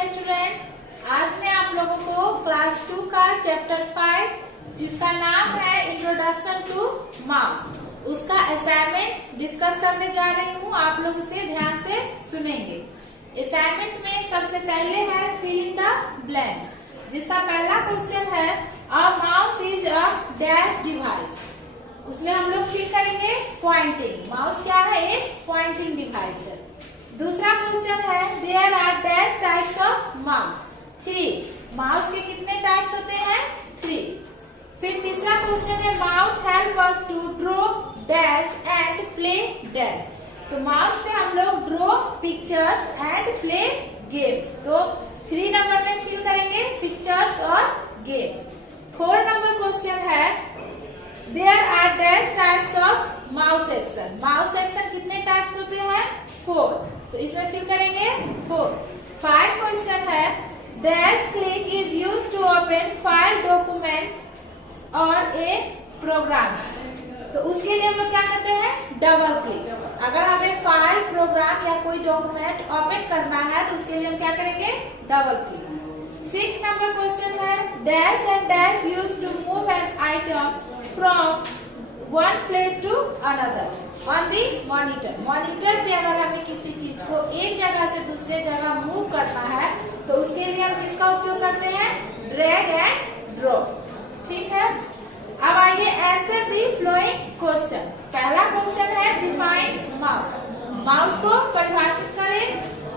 Morning students. आज मैं आप लोगों को क्लास 2 का चैप्टर 5 जिसका नाम है इंट्रोडक्शन टू माउस, उसका असाइनमेंट डिस्कस करने जा रही हूँ। आप लोग उसे ध्यान से सुनेंगे। असाइनमेंट में सबसे पहले है फिल इन द ब्लैंक्स, जिसका पहला क्वेश्चन है a mouse is a dash device. उसमें हम लोग फिल करेंगे पॉइंटिंग। माउस क्या है? एक पॉइंटिंग डिवाइस है। दूसरा क्वेश्चन है there are dash types of mouse. 3 mouse के कितने टाइप्स होते हैं? 3। फिर तीसरा क्वेश्चन है mouse help us to draw dash and play dash. तो माउस से हम लोग draw pictures and play games. तो 3 नंबर में फिल करेंगे पिक्चर्स और गेम। 4 नंबर क्वेश्चन है there are dash types of mouse action. Mouse action कितने टाइप्स होते हैं? 4। तो इसमें फिल करेंगे 4। 5 क्वेश्चन है dash click is use to open file document और ए प्रोग्राम। तो उसके लिए हम लोग क्या करते हैं? Double click. अगर हमें फाइल, प्रोग्राम या कोई डॉक्यूमेंट ओपन करना है तो उसके लिए हम क्या करेंगे? Double click. 6 नंबर क्वेश्चन है dash and dash use to move an item from one place to another on the monitor. Monitor पे अगर हमें किसी चीज को एक जगह से दूसरे जगह मूव करना है तो उसके लिए हम किसका उपयोग करते हैं? Drag and drop. ठीक है, अब आइए आंसर दी फ्लोइंग क्वेश्चन। पहला क्वेश्चन है डिफाइन माउस। माउस को परिभाषित करें।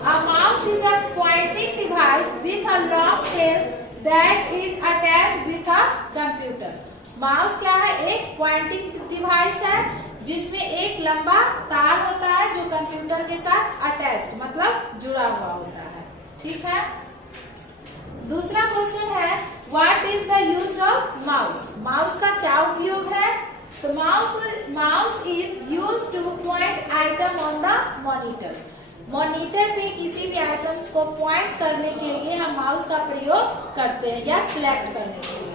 अ mouse is a pointing device with a long tail that is attached with a computer. Mouse क्या है? एक पॉइंटिंग डिवाइस है जिसमें एक लंबा तार होता है जो कंप्यूटर के साथ अटैच्ड मतलब जुड़ा हुआ होता है। ठीक है। दूसरा क्वेश्चन है what is the use of mouse. Mouse का क्या उपयोग है? तो mouse is use two point item on the monitor. Monitor पे किसी भी आइटम्स को पॉइंट करने के लिए हम माउस का प्रयोग करते हैं या सिलेक्ट करने के लिए।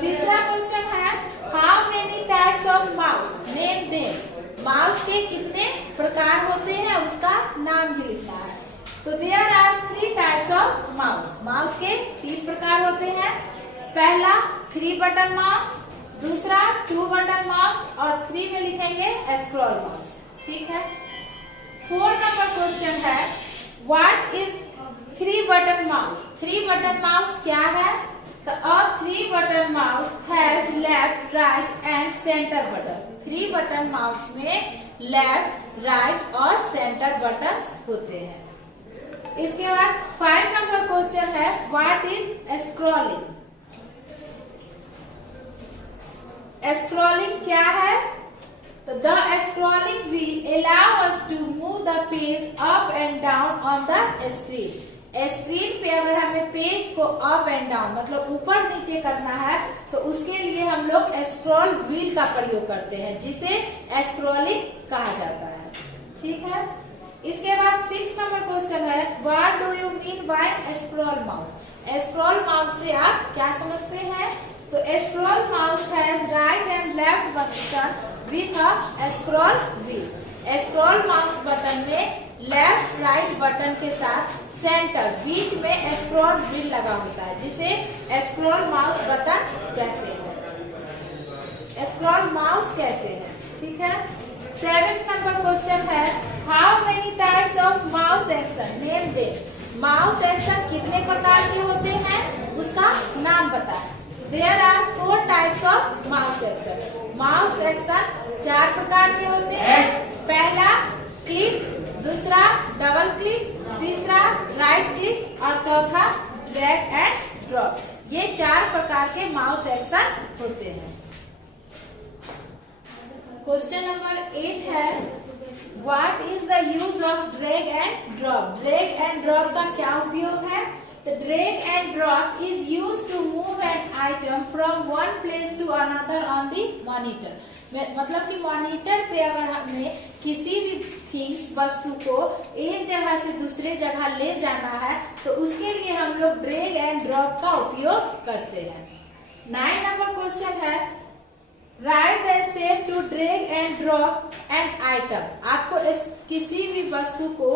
तीसरा क्वेश्चन है how many types of mouse, name them. Mouse के कितने प्रकार होते हैं उसका नाम भी लिखना है। तो there are 3 types of mouse. Mouse के 3 प्रकार होते हैं। पहला 3 बटन माउस, दूसरा 2 बटन माउस और 3 में लिखेंगे स्क्रॉल माउस। ठीक है। 4 नंबर क्वेश्चन है what is 3 button mouse. 3 button mouse क्या है? So a 3 button mouse has left, right and center button। 3 button mouse में लेफ्ट, राइट और सेंटर बटन होते हैं। इसके बाद 5 नंबर क्वेश्चन है व्हाट इज स्क्रॉलिंग। स्क्रॉलिंग क्या है? तो the scrolling wheel allow us to move the page up and down on the screen। Screen पे अगर हमें पेज को अप एंड डाउन मतलब ऊपर नीचे करना है तो उसके लिए हम लोग स्क्रॉल व्हील का प्रयोग करते हैं जिसे स्क्रॉलिंग कहा जाता है। ठीक है। इसके बाद 6 नंबर क्वेश्चन है what do you mean bye scroll mouse. Scroll mouse से आप क्या समझते हैं? तो scroll mouse has right and left button with a scroll wheel. Scroll mouse button में लेफ्ट राइट बटन के साथ सेंटर बीच में स्क्रॉल व्हील लगा होता है जिसे स्क्रॉल माउस बटन कहते हैं, स्क्रॉल माउस कहते हैं। ठीक है। 7 नंबर क्वेश्चन है how many types of mouse action, name them. Mouse action कितने प्रकार के होते हैं उसका नाम बताएं। There are 4 types of mouse action. Mouse action 4 प्रकार के होते हैं। पहला क्लिक, दूसरा डबल क्लिक, तीसरा राइट क्लिक और चौथा ड्रैग एंड ड्रॉप। ये 4 प्रकार के माउस एक्शन होते हैं। क्वेश्चन नंबर 8 है what is the use of drag and drop. Drag and drop का क्या उपयोग है? तो drag and drop is use to move an item from one place to another on the monitor. मतलब कि मॉनिटर पे अगर हमें किसी भी थिंग्स वस्तु को एक जगह से दूसरे जगह ले जाना है तो उसके लिए हम लोग ड्रैग एंड ड्रॉप का उपयोग करते हैं। 9 नंबर क्वेश्चन है write the step to drag and drop an item. आपको किसी भी वस्तु को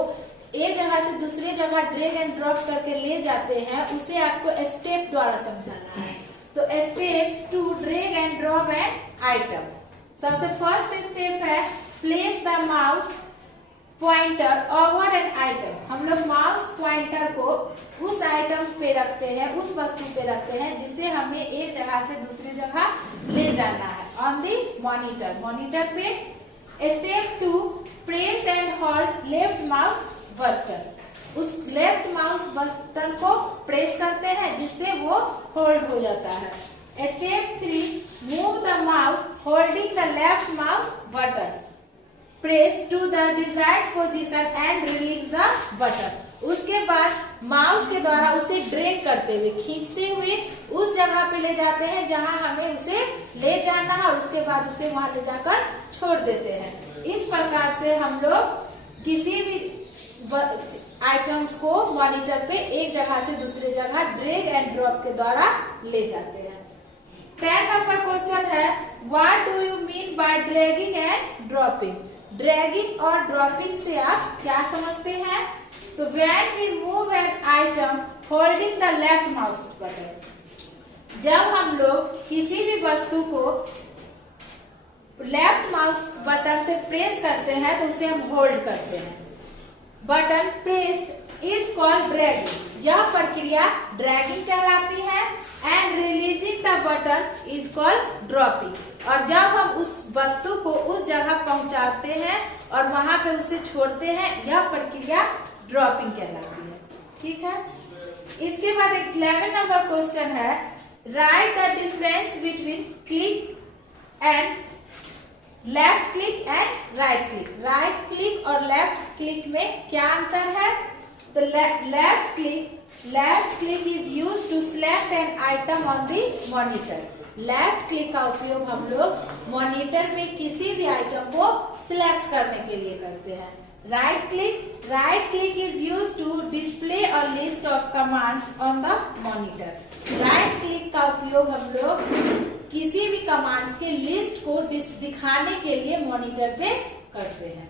एक जगह से दूसरी जगह ड्रैग एंड ड्रॉप करके ले जाते हैं, उसे आपको स्टेप द्वारा समझाना है। तो steps to drag and drop an item. सबसे फर्स्ट स्टेप है place the mouse pointer over an item. हम लोग माउस पॉइंटर को उस आइटम पे रखते हैं, उस वस्तु पे रखते हैं जिसे हमें एक जगह से दूसरी जगह ले जाना है। ऑन दी मॉनिटर, मॉनिटर पे। Step 2 press and hold left mouse button. उस लेफ्ट माउस बटन को प्रेस करते हैं जिससे वो होल्ड हो जाता है। Step 3 move the mouse holding the left mouse button, press to the desired position and release the button. उसके बाद माउस के द्वारा उसे ड्रैग करते हुए, खींचते हुए उस जगह पे ले जाते हैं जहां हमें उसे ले जाना है और उसके बाद उसे वहां ले जाकर छोड़ देते हैं। इस प्रकार से हम लोग किसी भी आइटम्स को मॉनिटर पे एक जगह से दूसरी जगह ड्रैग एंड ड्रॉप के द्वारा ले जाते हैं। 10 नंबर क्वेश्चन है what do you mean by dragging and dropping. Dragging और ड्रॉपिंग से आप क्या समझते हैं? तो when we move an item holding the left mouse button, जब हम लोग किसी भी वस्तु को लेफ्ट माउस बटन से प्रेस करते हैं तो उसे हम होल्ड करते हैं। Button pressed is called dragging, यह प्रक्रिया ड्रैगिंग कहलाती है। And releasing the button is called dropping, और जब हम उस वस्तु को उस जगह पहुंचाते हैं और वहां पे उसे छोड़ते हैं, यह प्रक्रिया ड्रॉपिंग कहलाती है। ठीक है। इसके बाद 11 नंबर क्वेश्चन है write the difference between click and left click and right click. Right click और लेफ्ट क्लिक में क्या अंतर है? तो left click is used to select an item on the monitor. Left click का उपयोग हम लोग मॉनिटर में किसी भी आइटम को सिलेक्ट करने के लिए करते हैं। Right click is used to display a list of commands on the monitor. Right click का उपयोग हम लोग किसी भी कमांड्स के लिस्ट को दिखाने के लिए मॉनिटर पे करते हैं।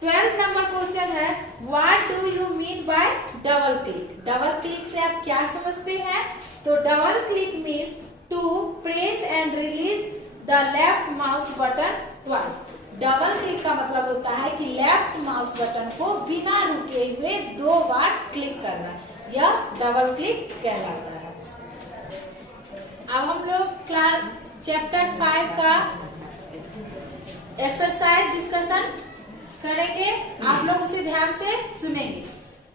12 नंबर क्वेश्चन है what do you mean by double click. Double click से आप क्या समझते हैं? तो double click means to press and release the left mouse button twice. Double click का मतलब होता है कि लेफ्ट माउस बटन को बिना रुके हुए 2 बार क्लिक करना, यह डबल क्लिक कहलाता है। अब हम लोग क्लास चैप्टर 5 का एक्सरसाइज डिस्कशन करेंगे, आप लोग उसे ध्यान से सुनेंगे।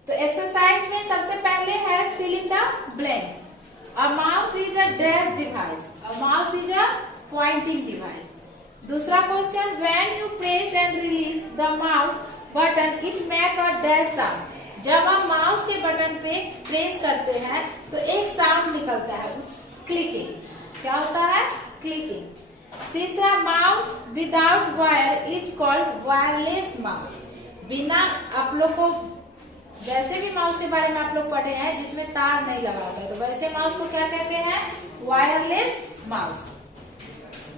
तो एक्सरसाइज में सबसे पहले है fill in the blanks. A mouse is a dash device, a mouse is a pointing device. दूसरा question when you press and release the mouse button it make a dash sound. जब हम mouse के button पे press करते हैं तो एक sound निकलता है, उस क्लिकिंग, क्या होता है? क्लिकिंग। तीसरा mouse without wire is called wireless mouse. बिना, आप लोग को वैसे भी माउस के बारे में आप लोग पढ़े हैं जिसमें तार नहीं लगा होता है, तो वैसे माउस को क्या कहते हैं? Wireless mouse.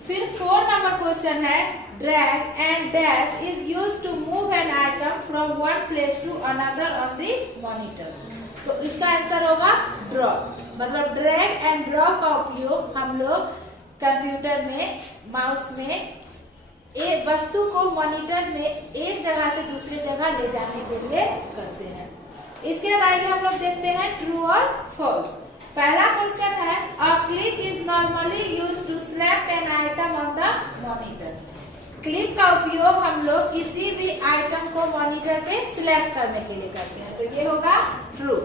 फिर 4 नंबर क्वेश्चन है drag and dash is used to move an item from one place to another on the monitor. तो इसका आंसर होगा ड्रॉप। मतलब ड्रैग एंड ड्रॉप का उपयोग हम लोग कंप्यूटर में, माउस में एक वस्तु को मॉनिटर में एक जगह से दूसरी जगह ले जाने के लिए करते हैं। इसके बाद आइए हम लोग देखते हैं ट्रू और फॉल्स। पहला क्वेश्चन है a click is normally used to select an item on the monitor. Click का उपयोग हम लोग किसी भी आइटम को मॉनिटर पे सिलेक्ट करने के लिए करते हैं, तो ये होगा ट्रू।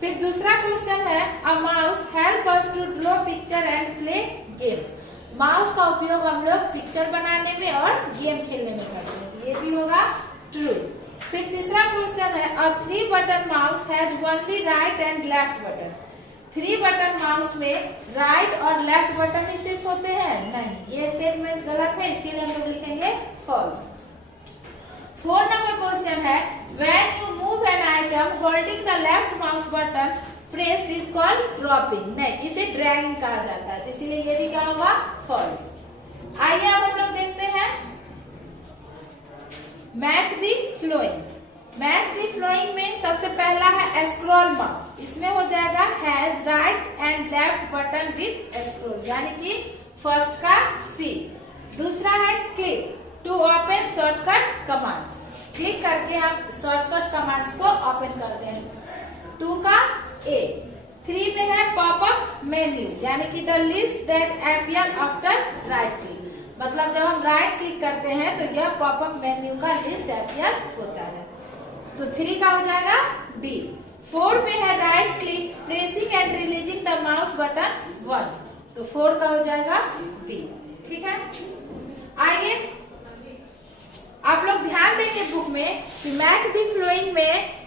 फिर दूसरा क्वेश्चन है a mouse help us to draw picture and play games. Mouse का उपयोग हम लोग पिक्चर बनाने में और गेम खेलने में करते हैं, तो ये भी होगा ट्रू। फिर तीसरा क्वेश्चन है अ 3 button mouse has only right and left button. 3 button mouse में राइट और लेफ्ट बटन ही सिर्फ होते हैं? नहीं, ये स्टेटमेंट गलत है, इसके लिए हम लोग लिखेंगे फॉल्स। 4 नंबर क्वेश्चन है when you move an item holding the left mouse button pressed is called dropping. नहीं, इसे ड्रैगिंग कहा जाता है, तो इसीलिए ये भी क्या होगा? फॉल्स। आइए अब हम लोग देखते हैं match the following. Match the following में सबसे पहला है स्क्रॉल माउस। इसमें हो जाएगा has right and left button with scroll, यानी कि फर्स्ट का सी। दूसरा है click to open shortcut commands. Click करके आप शॉर्टकट कमांड्स को ओपन करते हैं। 2 का ए। 3 में है पॉपअप मेन्यू, यानी कि the list that appear after right click. मतलब जब हम राइट क्लिक करते हैं तो यह पॉपअप मेन्यू का लिस्ट अपीयर होता है। तो 3 का हो जाएगा डी। 4 में है right click pressing and releasing the mouse button once. तो 4 का हो जाएगा बी। ठीक है, आइए आप लोग ध्यान देंगे बुक में कि मैच द फ्लोइंग में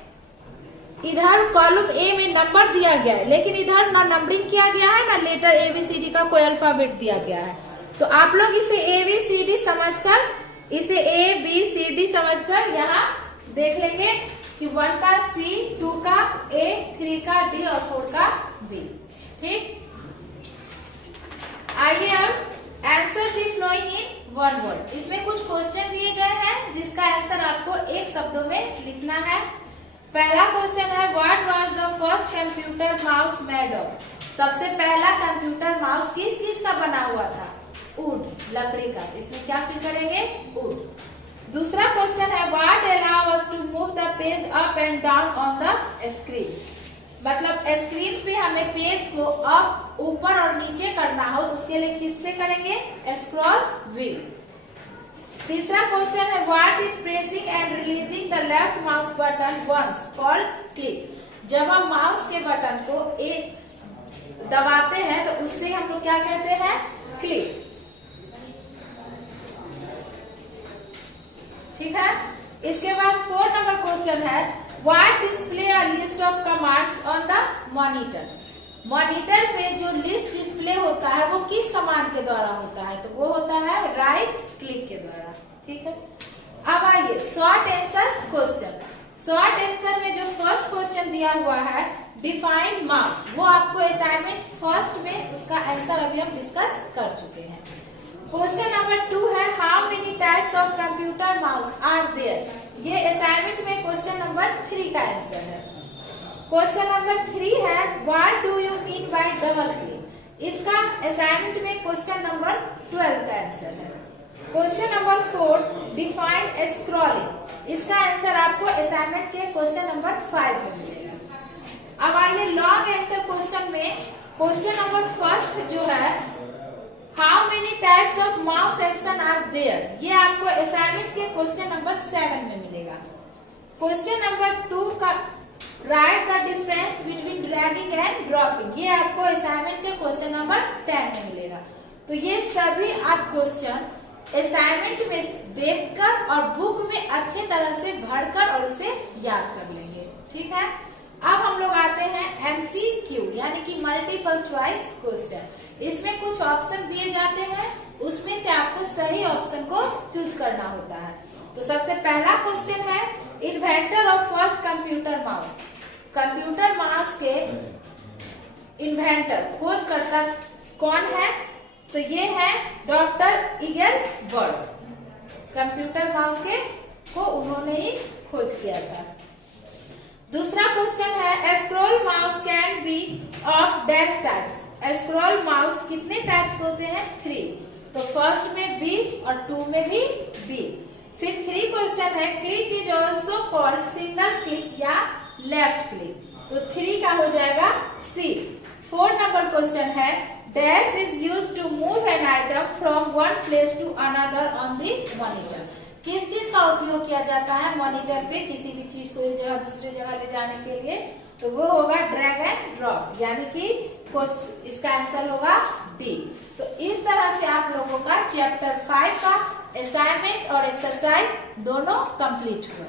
इधर कॉलम ए में नंबर दिया गया है, लेकिन इधर ना नंबरिंग किया गया है ना लेटर एबीसीडी का कोई अल्फाबेट दिया गया है। तो आप लोग इसे एबीसीडी समझकर, इसे ए बी सी डी समझकर यहाँ देख लेंगे कि 1 का सी, 2 का ए, 3 का डी और 4 का बी। ठीक, आइए अब answer the following in one word. इसमें कुछ क्वेश्चन दिए गए हैं जिसका आंसर आपको एक शब्दों में लिखना है। पहला क्वेश्चन है what was the first computer mouse made of. सबसे पहला कंप्यूटर माउस किस चीज का बना हुआ था? वुड, लकड़ी का। इसमें क्या फिल करेंगे? वुड। दूसरा क्वेश्चन है what allow us to move the page up and down on the screen. मतलब स्क्रीन पे हमें पेज को अप, ऊपर और नीचे करना हो तो उसके लिए किससे करेंगे? Scroll wheel. तीसरा क्वेश्चन है what is pressing and releasing the left mouse button once called click. जब हम माउस के बटन को दबाते हैं तो उससे हम लोग क्या कहते हैं? क्लिक। ठीक है, इसके बाद 4 नंबर क्वेश्चन है what display a list of commands on the monitor. Monitor पे जो लिस्ट डिस्प्ले होता है वो किस कमांड के द्वारा होता है? तो वो होता है राइट क्लिक के द्वारा। ठीक है, अब आइए short answer question. Short answer में जो फर्स्ट क्वेश्चन दिया हुआ है डिफाइन माउस, वो आपको असाइनमेंट फर्स्ट में उसका आंसर अभी हम डिस्कस कर चुके हैं। क्वेश्चन नंबर 2 है how many types of computer mouse are there. ये असाइनमेंट में क्वेश्चन नंबर 3 का आंसर है। क्वेश्चन नंबर 3 है what do you mean by double click. इसका असाइनमेंट में क्वेश्चन नंबर 12 का आंसर है। Question number 4 define scrolling. इसका आंसर आपको असाइनमेंट के क्वेश्चन नंबर 5 में मिलेगा। अब आइए लॉन्ग आंसर क्वेश्चन में क्वेश्चन नंबर फर्स्ट जो है how many types of mouse action are there, ये आपको असाइनमेंट के क्वेश्चन नंबर 7 में मिलेगा। क्वेश्चन नंबर 2 का right the difference between dragging and dropping, ये आपको असाइनमेंट के क्वेश्चन नंबर 10 में मिलेगा। तो ये सभी आप क्वेश्चन असाइनमेंट में देखकर और बुक में अच्छे तरह से भरकर और उसे याद कर लेंगे। ठीक है, अब हम लोग आते हैं MCQ यानी कि मल्टीपल चॉइस क्वेश्चन। इसमें कुछ ऑप्शन दिए जाते हैं, उसमें से आपको सही ऑप्शन को चूज करना होता है। तो सबसे पहला क्वेश्चन है inventor of first computer mouse. Computer mouse के इन्वेंटर, खोजकर्ता कौन है? तो ये है doctor eagle bird. Computer mouse को उन्होंने ही खोज किया था। दूसरा क्वेश्चन है scroll mouse can be of dash types. Scroll mouse कितने टाइप्स होते हैं? 3। तो फर्स्ट में बी और 2 में भी बी। फिर 3 क्वेश्चन है click is also called single click या लेफ्ट क्लिक। तो 3 का हो जाएगा सी। 4 नंबर क्वेश्चन है dash is use to move an item from one place to another on the monitor. किस चीज का उपयोग किया जाता है मॉनिटर पे किसी भी चीज को एक जगह दूसरी जगह ले जाने के लिए? तो वो होगा ड्रैग एंड ड्रॉप, यानी कि इसका आंसर होगा डी। तो इस तरह से आप लोगों का चैप्टर 5 का असाइनमेंट और एक्सरसाइज दोनों कंप्लीट हुआ।